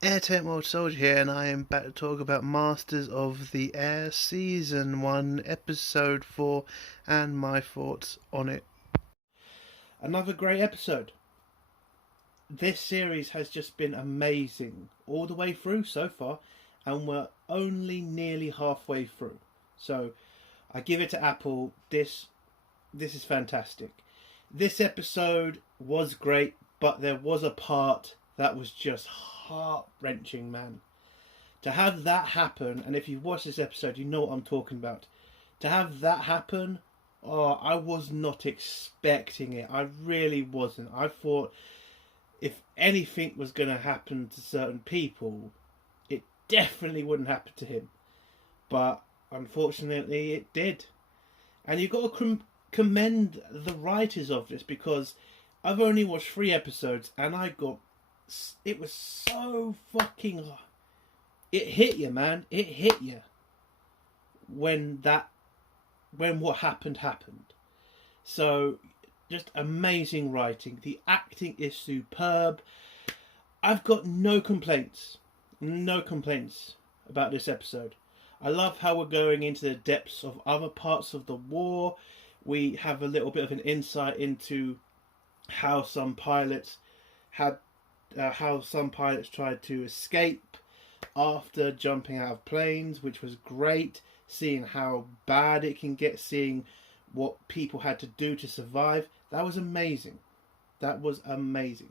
Airtime World Soldier here, and I am back to talk about Masters of the Air Season 1, Episode 4, and my thoughts on it. Another great episode. This series has just been amazing all the way through so far, and we're only nearly halfway through. So I give it to Apple. This is fantastic. This episode was great, but there was a part that was just heart wrenching, man. To have that happen, and if you've watched this episode, you know what I'm talking about. To have that happen, oh, I was not expecting it. I really wasn't. I thought if anything was going to happen to certain people, it definitely wouldn't happen to him. But unfortunately, it did. And you've got to commend the writers of this, because I've only watched 3 episodes and it was so fucking, it hit you, man. It hit you when what happened. So just amazing writing. The acting is superb. I've got no complaints. No complaints about this episode. I love how we're going into the depths of other parts of the war. We have a little bit of an insight into how some pilots tried to escape after jumping out of planes, which was great. Seeing how bad it can get, seeing what people had to do to survive. That was amazing. That was amazing.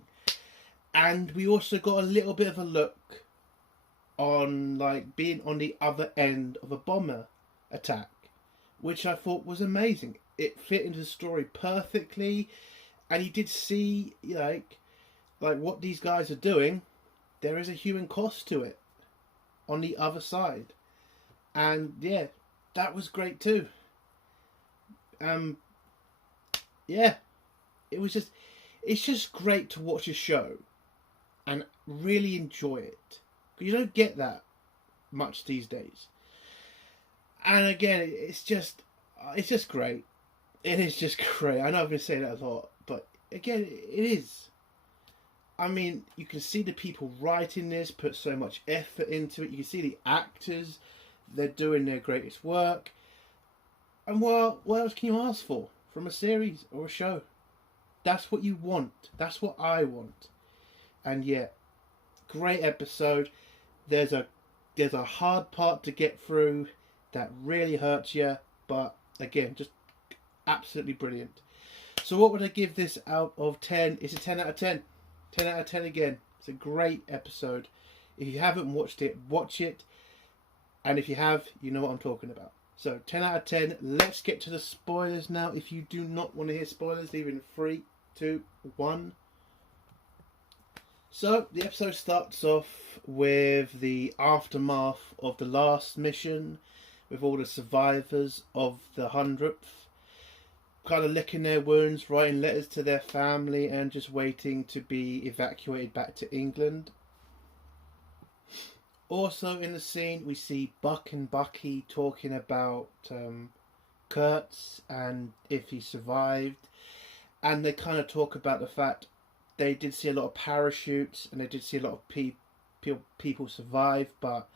And we also got a little bit of a look on like being on the other end of a bomber attack, which I thought was amazing. It fit into the story perfectly, and you did see like what these guys are doing. There is a human cost to it on the other side, and yeah, that was great too. Yeah, it's just great to watch a show and really enjoy it, because you don't get that much these days. And again, it's just great. It is just great. I know I've been saying that a lot, but again, it is. I mean, you can see the people writing this put so much effort into it. You can see the actors; they're doing their greatest work. And what else can you ask for from a series or a show? That's what you want. That's what I want. And yeah, great episode. There's a hard part to get through that really hurts you, but again, just absolutely brilliant. So what would I give this out of 10? It's a 10 out of 10. 10 out of 10 again. It's a great episode. If you haven't watched it, watch it. And if you have, you know what I'm talking about. So 10 out of 10. Let's get to the spoilers now. If you do not want to hear spoilers, leave in 3, 2, 1. So the episode starts off with the aftermath of the last mission, with all the survivors of the 100th kind of licking their wounds, writing letters to their family, and just waiting to be evacuated back to England. Also in the scene, we see Buck and Bucky talking about Kurtz and if he survived, and they kind of talk about the fact they did see a lot of parachutes and they did see a lot of people survive, but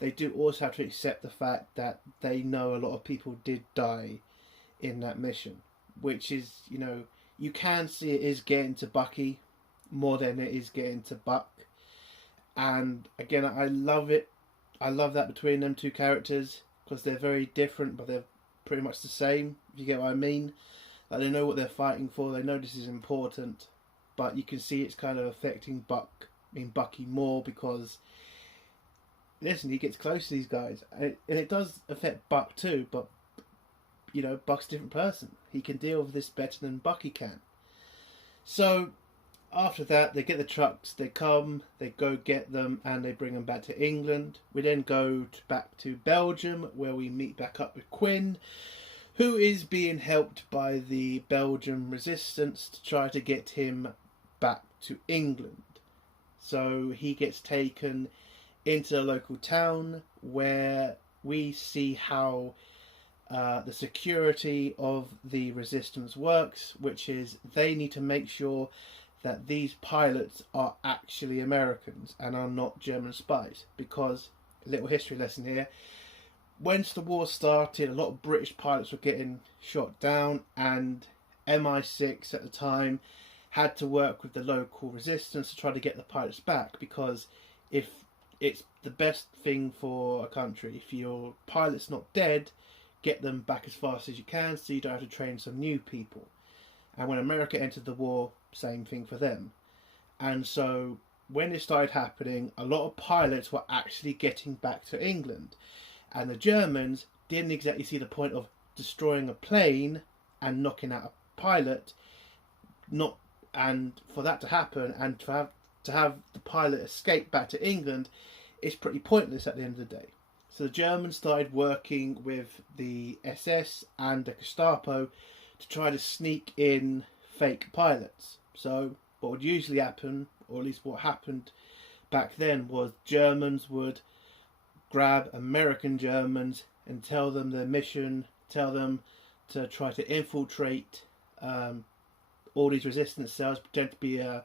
they do also have to accept the fact that they know a lot of people did die in that mission, which is, you can see it is getting to Bucky more than it is getting to Buck. And again, I love it. I love that between them two characters, because they're very different, but they're pretty much the same, if you get what I mean. Like, they know what they're fighting for, they know this is important, but you can see it's kind of affecting Bucky more, because listen, he gets close to these guys, and it does affect Buck too, but Buck's a different person. He can deal with this better than Bucky can. So after that, they get the trucks, they come, they go get them, and they bring them back to England. We then go back to Belgium, where we meet back up with Quinn, who is being helped by the Belgian resistance to try to get him back to England. So he gets taken into a local town, where we see how the security of the resistance works, which is they need to make sure that these pilots are actually Americans and are not German spies. Because, a little history lesson here, once the war started, a lot of British pilots were getting shot down, and MI6 at the time had to work with the local resistance to try to get the pilots back, because if it's the best thing for a country, if your pilot's not dead, get them back as fast as you can so you don't have to train some new people. And when America entered the war, same thing for them. And so when it started happening, a lot of pilots were actually getting back to England, and the Germans didn't exactly see the point of destroying a plane and knocking out a pilot, and for that to happen and to have the pilot escape back to England, it's pretty pointless at the end of the day. So the Germans started working with the SS and the Gestapo to try to sneak in fake pilots. So what would usually happen, or at least what happened back then, was Germans would grab American Germans and tell them their mission, tell them to try to infiltrate all these resistance cells, pretend to be a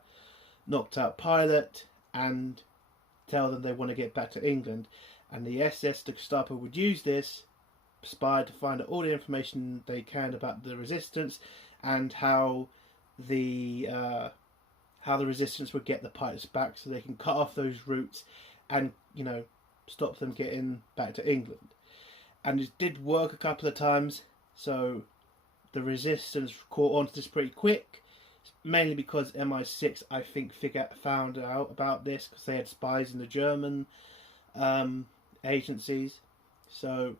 knocked out pilot, and tell them they want to get back to England. And the SS, the Gestapo, would use this spy to find out all the information they can about the resistance and how the resistance would get the pilots back, so they can cut off those routes and, you know, stop them getting back to England. And it did work a couple of times, so the resistance caught on to this pretty quick, mainly because MI6, I think, found out about this because they had spies in the German agencies. So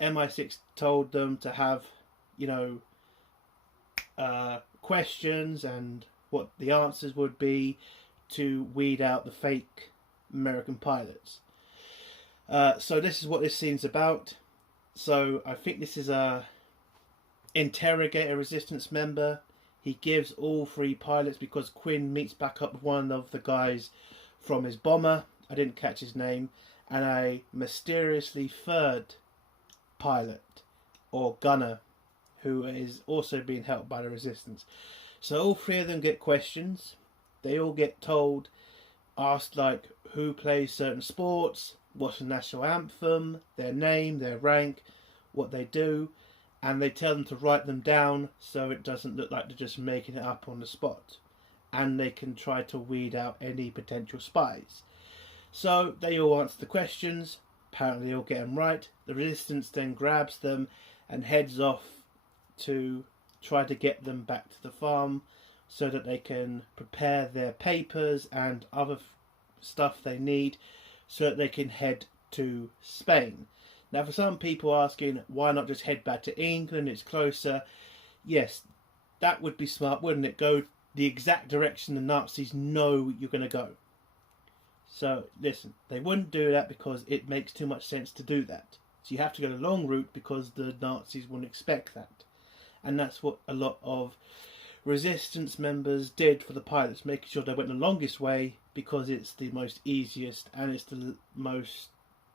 MI6 told them to have, you know, questions and what the answers would be to weed out the fake American pilots. So this is what this scene's about. So I think this is a interrogate a resistance member. He gives all three pilots, because Quinn meets back up with one of the guys from his bomber, I didn't catch his name, and a mysteriously third pilot or gunner who is also being helped by the resistance. So all three of them get questions. They all get told, asked like who plays certain sports, what's the national anthem, their name, their rank, what they do, and they tell them to write them down so it doesn't look like they're just making it up on the spot, and they can try to weed out any potential spies. So they all answer the questions. Apparently they all get them right. The resistance then grabs them and heads off to try to get them back to the farm so that they can prepare their papers and other stuff they need so that they can head to Spain. Now, for some people asking, why not just head back to England? It's closer. Yes, that would be smart, wouldn't it? Go the exact direction the Nazis know you're going to go. So, listen, they wouldn't do that because it makes too much sense to do that. So you have to go the long route because the Nazis wouldn't expect that. And that's what a lot of resistance members did for the pilots, making sure they went the longest way because it's the most easiest and it's the most...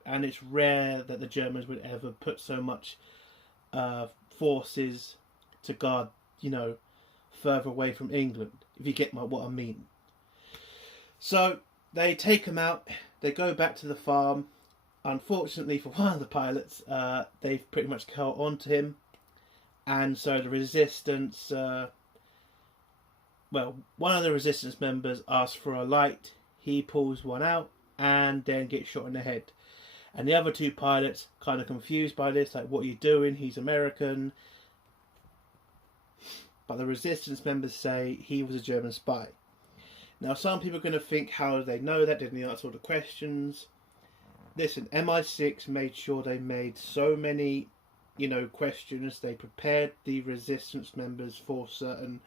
And it's rare that the Germans would ever put so much forces to guard, you know, further away from England, if you get what I mean. So they take him out, they go back to the farm. Unfortunately for one of the pilots, they've pretty much caught on to him. And so the resistance, one of the resistance members asks for a light. He pulls one out and then gets shot in the head. And the other two pilots, kind of confused by this, like, what are you doing? He's American. But the resistance members say he was a German spy. Now, some people are going to think, how do they know that? Didn't they answer all the questions? Listen, MI6 made sure they made so many, you know, questions. They prepared the resistance members for certain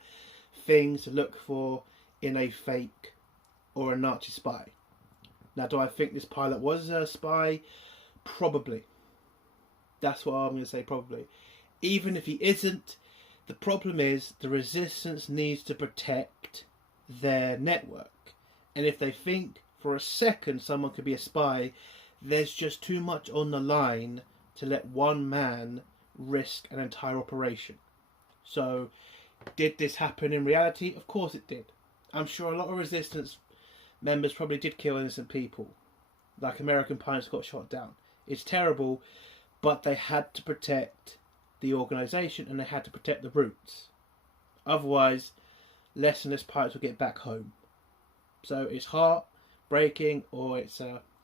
things to look for in a fake or a Nazi spy. Now, do I think this pilot was a spy? Probably. That's what I'm going to say, probably. Even if he isn't, the problem is the resistance needs to protect their network. And if they think for a second someone could be a spy, there's just too much on the line to let one man risk an entire operation. So, did this happen in reality? Of course it did. I'm sure a lot of resistance members probably did kill innocent people. Like American pilots got shot down. It's terrible, but they had to protect the organisation and they had to protect the routes. Otherwise, less and less pilots will get back home. So it's heartbreaking, or it's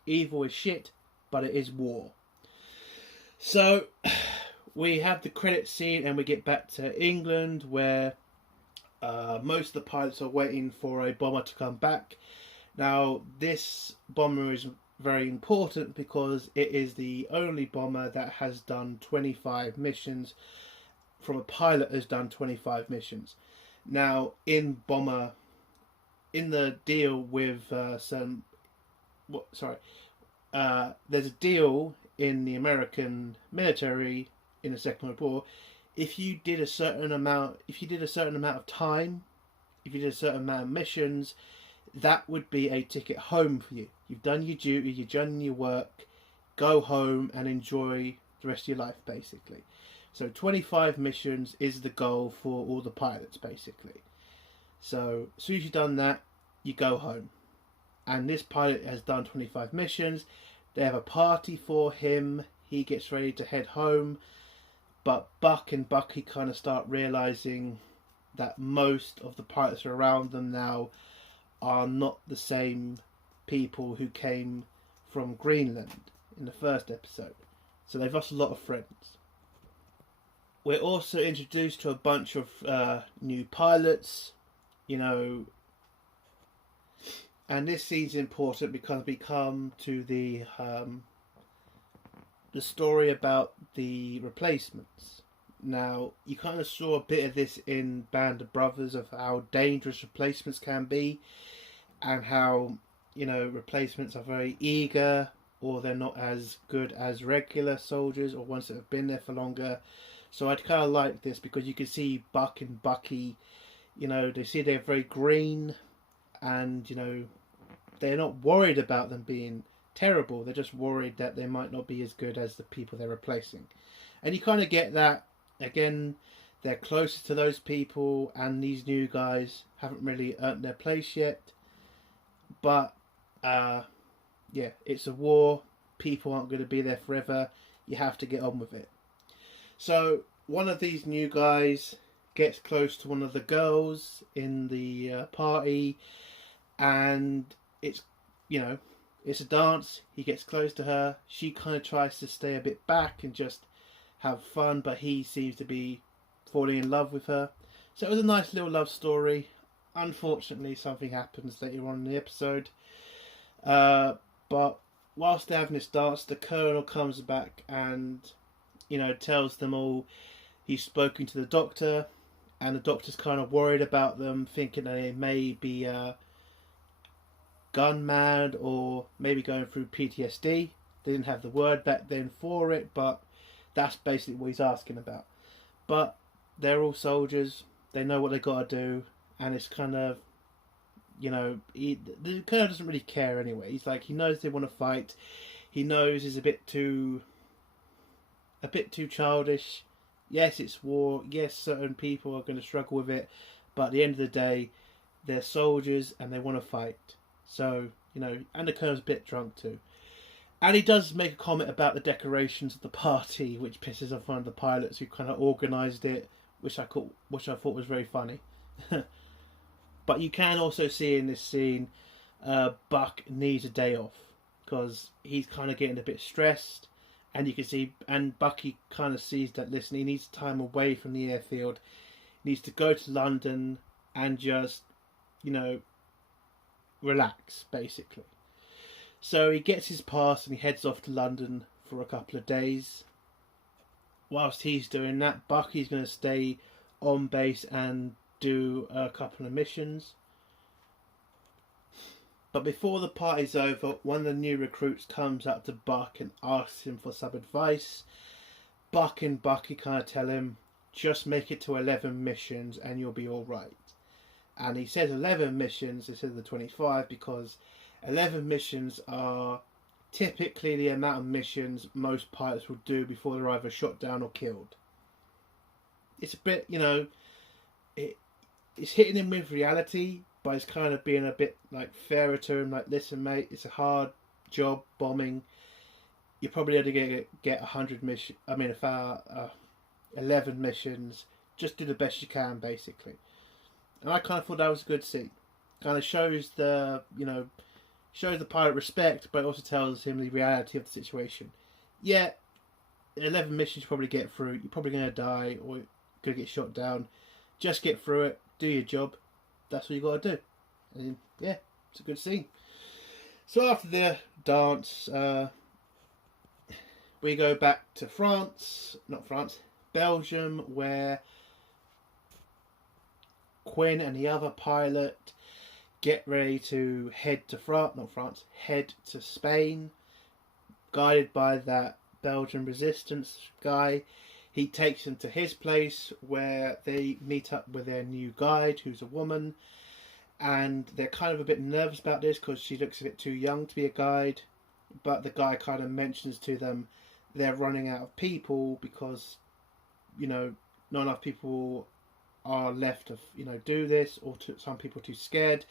evil as shit, but it is war. So we have the credit scene and we get back to England, where most of the pilots are waiting for a bomber to come back. Now, this bomber is very important because it is the only bomber that has done 25 missions, from a pilot has done 25 missions. Now, in the deal with there's a deal in the American military in the Second World War. If you did a certain amount of time, if you did a certain amount of missions, that would be a ticket home for you. You've done your duty, you've done your work, go home and enjoy the rest of your life, basically. So 25 missions is the goal for all the pilots, basically. So as soon as you've done that, you go home. And this pilot has done 25 missions. They have a party for him. He gets ready to head home. But Buck and Bucky kind of start realising that most of the pilots around them now are not the same people who came from Greenland in the first episode. So they've lost a lot of friends. We're also introduced to a bunch of new pilots, and this scene's important because we come to the story about the replacements. Now, you kind of saw a bit of this in Band of Brothers, of how dangerous replacements can be, and how, replacements are very eager, or they're not as good as regular soldiers or ones that have been there for longer. So I'd kind of like this because you can see Buck and Bucky, they're very green, and, they're not worried about them being terrible. They're just worried that they might not be as good as the people they're replacing. And you kind of get that. Again, they're closer to those people, and these new guys haven't really earned their place yet. But, it's a war. People aren't going to be there forever. You have to get on with it. So, one of these new guys gets close to one of the girls in the party, and it's a dance. He gets close to her. She kind of tries to stay a bit back and just have fun, but he seems to be falling in love with her. So it was a nice little love story. Unfortunately, something happens later on in the episode. But whilst they're having this dance, the colonel comes back and, tells them all he's spoken to the doctor, and the doctor's kind of worried about them, thinking that they may be gun mad or maybe going through PTSD. They didn't have the word back then for it, but that's basically what he's asking about. But they're all soldiers. They know what they got to do, and it's kind of, the colonel doesn't really care anyway. He's like, he knows they want to fight. He knows he's a bit too childish. Yes, it's war. Yes, certain people are going to struggle with it, but at the end of the day, they're soldiers and they want to fight. So, and the colonel's a bit drunk too. And he does make a comment about the decorations of the party, which pisses off one of the pilots who kind of organised it, which I thought was very funny. But you can also see in this scene, Buck needs a day off because he's kind of getting a bit stressed, and you can see, and Bucky kind of sees that. Listen, he needs time away from the airfield. He needs to go to London and just, relax, basically. So he gets his pass and he heads off to London for a couple of days. Whilst he's doing that, Bucky's going to stay on base and do a couple of missions. But before the party's over, one of the new recruits comes up to Buck and asks him for some advice. Buck and Bucky kind of tell him, just make it to 11 missions and you'll be alright. And he says 11 missions instead of the 25 because 11 missions are typically the amount of missions most pilots will do before they're either shot down or killed. It's a bit, it's hitting him with reality, but it's kind of being a bit like fairer to him. Like, listen, mate, it's a hard job bombing. You're probably only going to get 100 mission. I mean, 11 missions. Just do the best you can, basically. And I kind of thought that was a good scene. Kind of shows the pilot respect, but it also tells him the reality of the situation. Yeah, 11 missions you probably get through. You're probably going to die or you're going to get shot down. Just get through it. Do your job. That's what you got to do. And yeah, it's a good scene. So after the dance, we go back to Belgium, where Quinn and the other pilot get ready to head to Spain, guided by that Belgian resistance guy. He takes them to his place where they meet up with their new guide, who's a woman, and they're kind of a bit nervous about this because she looks a bit too young to be a guide, but the guy kind of mentions to them they're running out of people because, not enough people are left to, do this, or some people are too scared.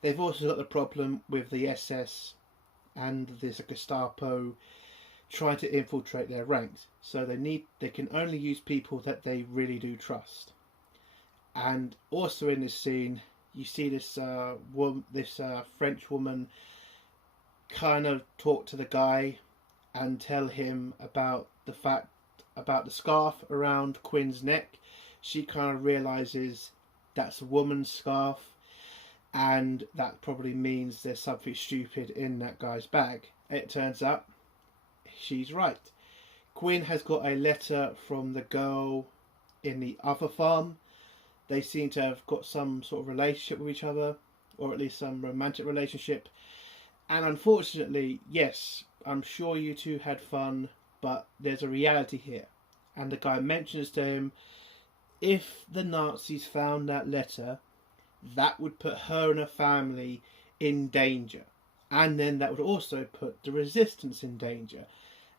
They've also got the problem with the SS and this Gestapo trying to infiltrate their ranks. So they can only use people that they really do trust. And also in this scene, you see this French woman kind of talk to the guy and tell him about the scarf around Quinn's neck. She kind of realizes that's a woman's scarf, and that probably means there's something stupid in that guy's bag. It turns out she's right. Quinn has got a letter from the girl in the other farm. They seem to have got some sort of relationship with each other, or at least some romantic relationship. And unfortunately, yes, I'm sure you two had fun, but there's a reality here. And the guy mentions to him, if the Nazis found that letter, that would put her and her family in danger. And then that would also put the resistance in danger.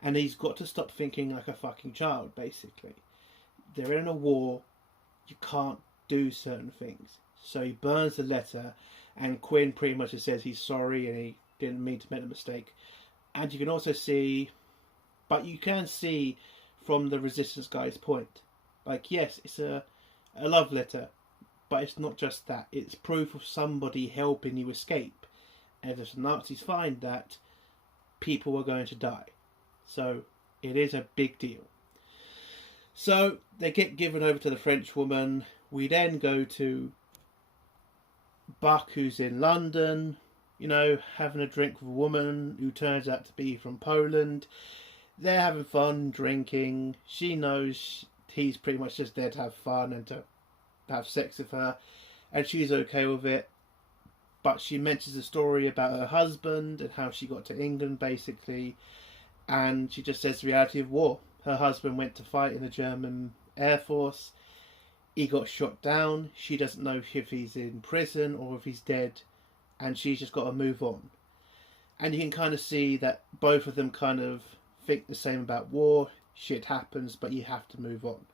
And he's got to stop thinking like a fucking child, basically. They're in a war. You can't do certain things. So he burns the letter, and Quinn pretty much just says he's sorry and he didn't mean to make a mistake. And you can also see, but you can see from the resistance guy's point, like, yes, it's a love letter, but it's not just that. It's proof of somebody helping you escape. And if the Nazis find that, people are going to die. So it is a big deal. So they get given over to the French woman. We then go to Buck, who's in London, having a drink with a woman who turns out to be from Poland. They're having fun, drinking. She knows he's pretty much just there to have fun and to have sex with her, and she's okay with it. But she mentions a story about her husband and how she got to England, basically, and she just says the reality of war. Her husband went to fight in the German Air Force. He got shot down. She doesn't know if he's in prison or if he's dead, and she's just got to move on. And you can kind of see that both of them kind of think the same about war. Shit happens, but you have to move on.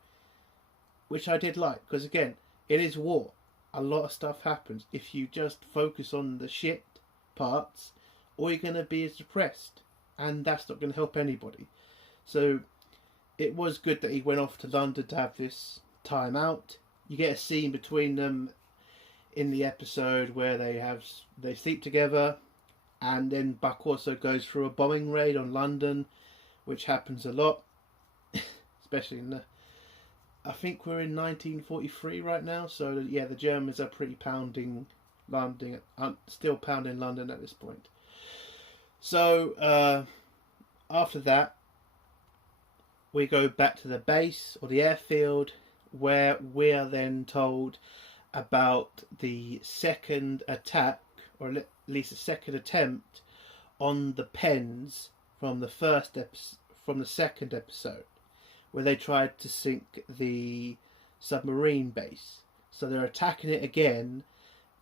Which I did like, because again, it is war. A lot of stuff happens. If you just focus on the shit parts, all you're going to be is depressed. And that's not going to help anybody. So it was good that he went off to London to have this time out. You get a scene between them in the episode where they sleep together, and then Buck also goes through a bombing raid on London, which happens a lot, especially in I think we're in 1943 right now, so yeah, the Germans are pretty still pounding London at this point. So after that, we go back to the base or the airfield, where we are then told about the second attack, or at least a second attempt on the Pens from the second episode, where they tried to sink the submarine base. So they're attacking it again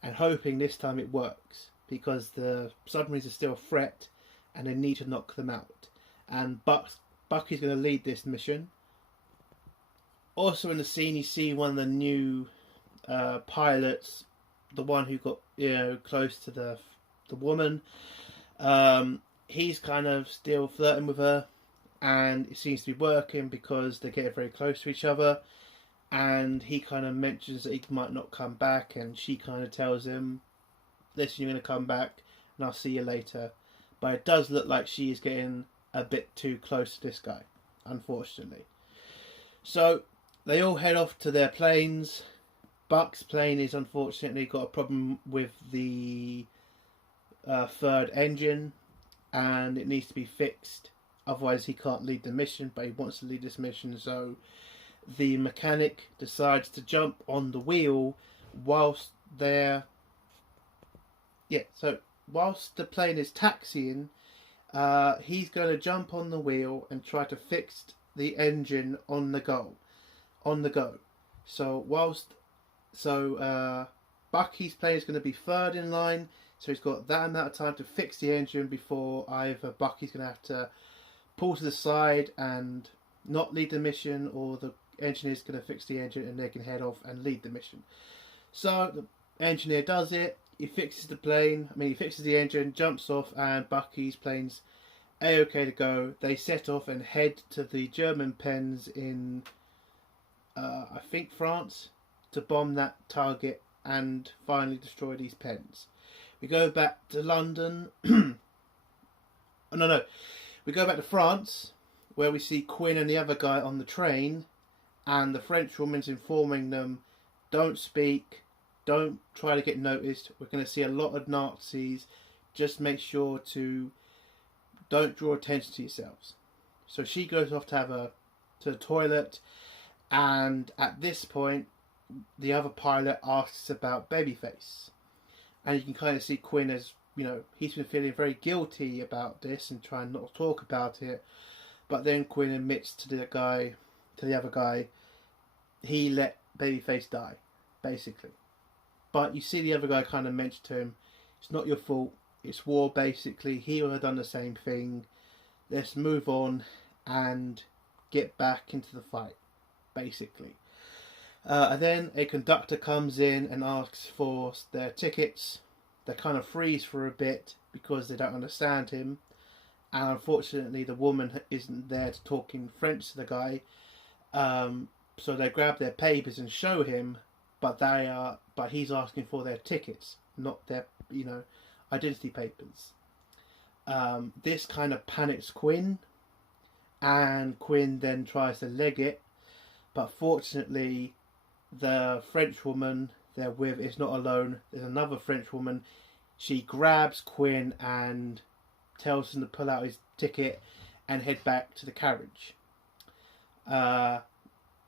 and hoping this time it works, because the submarines are still a threat and they need to knock them out. And Bucky's going to lead this mission. Also in the scene, you see one of the new pilots the one who got close to the woman, he's kind of still flirting with her, and it seems to be working because they get very close to each other. And he kind of mentions that he might not come back, and she kind of tells him, "Listen, you're going to come back, and I'll see you later." But it does look like she is getting a bit too close to this guy, unfortunately. So they all head off to their planes. Buck's plane is unfortunately got a problem with the third engine, and it needs to be fixed. Otherwise, he can't lead the mission, but he wants to lead this mission, so the mechanic decides to jump on the wheel whilst they're... whilst the plane is taxiing, he's going to jump on the wheel and try to fix the engine on the go. So Bucky's plane is going to be third in line, so he's got that amount of time to fix the engine before either Bucky's going to have to pull to the side and not lead the mission, or the engineer's going to fix the engine and they can head off and lead the mission. So the engineer does it. He fixes the engine, jumps off, and Bucky's plane's A-OK to go. They set off and head to the German pens in, I think, France, to bomb that target and finally destroy these pens. We go back to London. We go back to France, where we see Quinn and the other guy on the train, and the French woman's informing them, "Don't speak, don't try to get noticed. We're going to see a lot of Nazis. Just make sure to don't draw attention to yourselves." So she goes off to the toilet, and at this point, the other pilot asks about Babyface, and you can kind of see Quinn as, he's been feeling very guilty about this and trying not to talk about it. But then Quinn admits to the other guy, he let Babyface die, basically. But you see the other guy kind of mention to him, "It's not your fault. It's war, basically. He would have done the same thing. Let's move on and get back into the fight," basically. And then a conductor comes in and asks for their tickets. They kind of freeze for a bit because they don't understand him. And unfortunately, the woman isn't there to talk in French to the guy. So they grab their papers and show him, but he's asking for their tickets, not their, identity papers. This kind of panics Quinn, and Quinn then tries to leg it, but fortunately, the French woman they're with is not alone. There's another French woman. She grabs Quinn and tells him to pull out his ticket and head back to the carriage.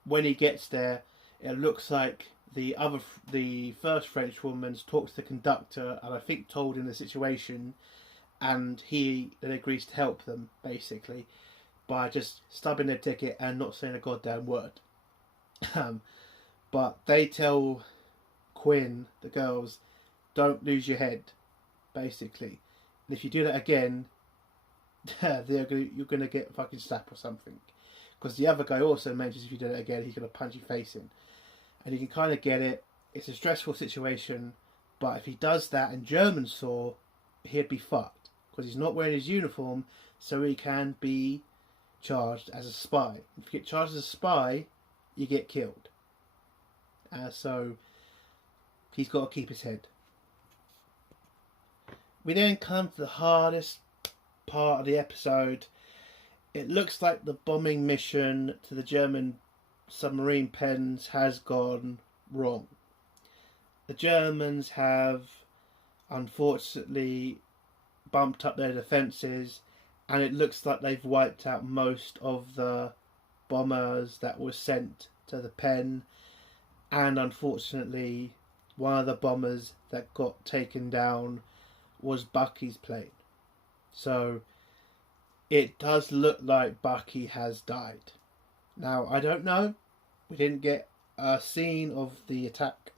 When he gets there, it looks like the first French woman's talked to the conductor and I think told him the situation, and he then agrees to help them basically by just stubbing their ticket and not saying a goddamn word. But they tell Quinn, the girls, "Don't lose your head," basically. And if you do that again, you're going to get fucking slapped or something. Because the other guy also mentions if you do it again, he's going to punch your face in. And you can kind of get it. It's a stressful situation. But if he does that and Germans saw, he'd be fucked. Because he's not wearing his uniform, so he can be charged as a spy. If you get charged as a spy, you get killed. So he's got to keep his head. We then come to the hardest part of the episode. It looks like the bombing mission to the German submarine pens has gone wrong. The Germans have unfortunately bumped up their defences, and it looks like they've wiped out most of the bombers that were sent to the pen, and unfortunately one of the bombers that got taken down was Bucky's plane. So it does look like Bucky has died. Now, I don't know. We didn't get a scene of the attack.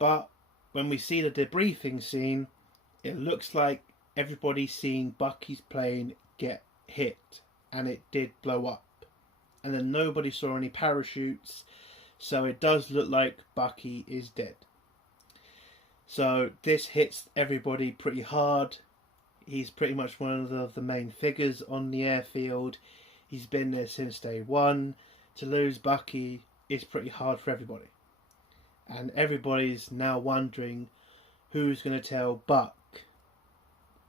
But when we see the debriefing scene, it looks like everybody's seen Bucky's plane get hit. And it did blow up. And then nobody saw any parachutes. So it does look like Bucky is dead. So this hits everybody pretty hard. He's pretty much one of the main figures on the airfield. He's been there since day one. To lose Bucky is pretty hard for everybody. And everybody's now wondering who's going to tell Buck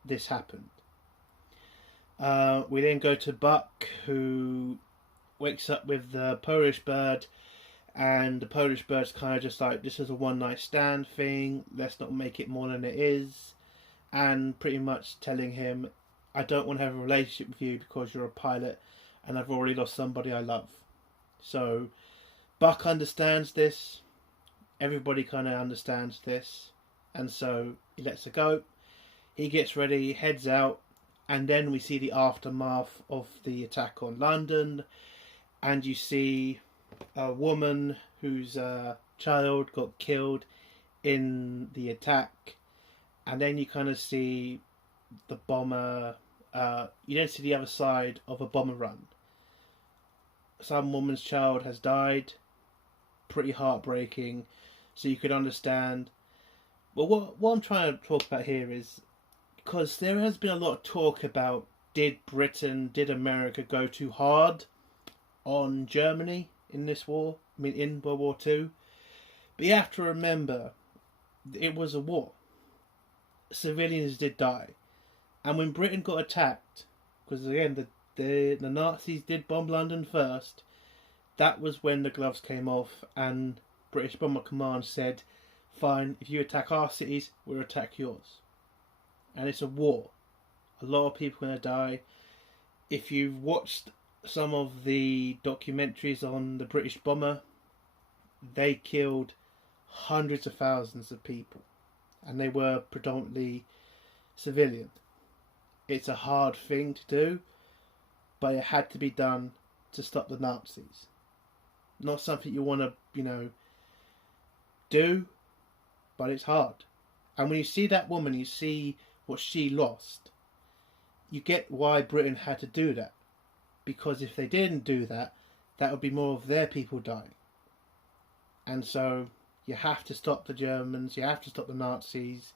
this happened. We then go to Buck, who wakes up with the Polish bird, and the Polish bird's kind of just like, this is a one night stand thing, let's not make it more than it is, and pretty much telling him, I don't want to have a relationship with you because you're a pilot and I've already lost somebody I love. So Buck understands this, everybody kind of understands this, and so he lets her go. He gets ready, heads out, and then we see the aftermath of the attack on London, and you see a woman whose child got killed in the attack, and then you kind of see the bomber, you don't see the other side of a bomber run. Some woman's child has died, pretty heartbreaking, so you could understand. Well, what I'm trying to talk about here is, because there has been a lot of talk about, did America go too hard on Germany in this war? I mean, in World War II. But you have to remember, it was a war. Civilians did die. And when Britain got attacked, because again, the Nazis did bomb London first, that was when the gloves came off and British Bomber Command said, fine, if you attack our cities, we'll attack yours. And it's a war. A lot of people are going to die. If you've watched some of the documentaries on the British bomber, they killed hundreds of thousands of people. And they were predominantly civilian. It's a hard thing to do, but it had to be done to stop the Nazis. Not something you want to, do, but it's hard. And when you see that woman, you see what she lost, you get why Britain had to do that. Because if they didn't do that, that would be more of their people dying. And so you have to stop the Germans, you have to stop the Nazis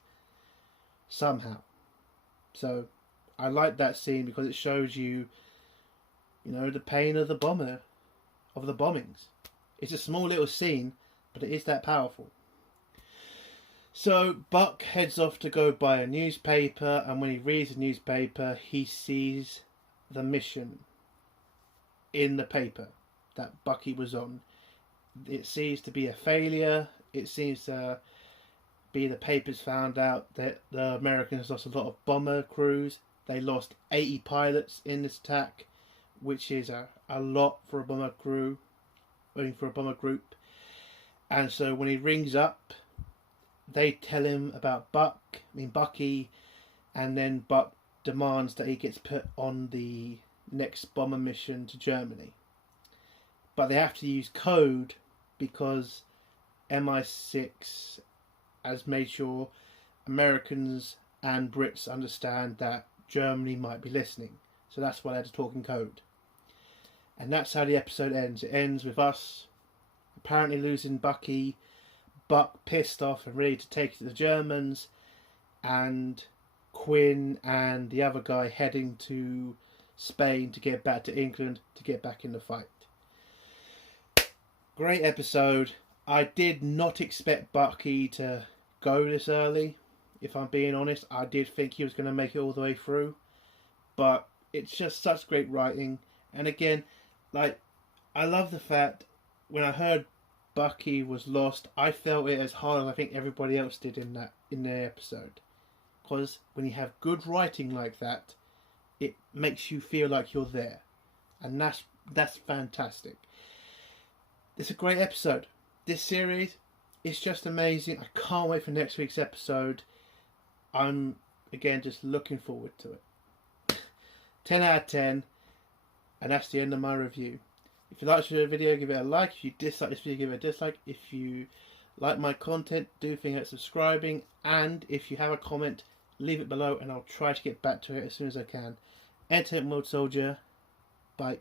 somehow. So I like that scene because it shows you, the pain of the bomber, of the bombings. It's a small little scene, but it is that powerful. So Buck heads off to go buy a newspaper, and when he reads the newspaper, he sees the mission in the paper that Bucky was on. It seems to be a failure. It seems to be the papers found out that the Americans lost a lot of bomber crews. They lost 80 pilots in this attack, which is a lot for a bomber crew, for a bomber group. And so when he rings up, they tell him about Bucky, and then Buck demands that he gets put on the next bomber mission to Germany. But they have to use code because MI6 has made sure Americans and Brits understand that Germany might be listening. So that's why they had to talk in code. And that's how the episode ends. It ends with us apparently losing Bucky, Buck pissed off and ready to take it to the Germans, and Quinn and the other guy heading to Spain to get back to England to get back in the fight. Great episode. I did not expect Bucky to go this early. If I'm being honest, I did think he was going to make it all the way through. But it's just such great writing. And again, I love the fact when I heard Bucky was lost, I felt it as hard as I think everybody else did in the episode. Because when you have good writing like that, it makes you feel like you're there. And that's fantastic. It's a great episode. This series is just amazing. I can't wait for next week's episode. I'm, again, just looking forward to it. 10 out of 10. And that's the end of my review. If you like the video, give it a like. If you dislike this video, give it a dislike. If you like my content, do think about subscribing. And if you have a comment, leave it below and I'll try to get back to it as soon as I can. Entertainment World Soldier. Bye.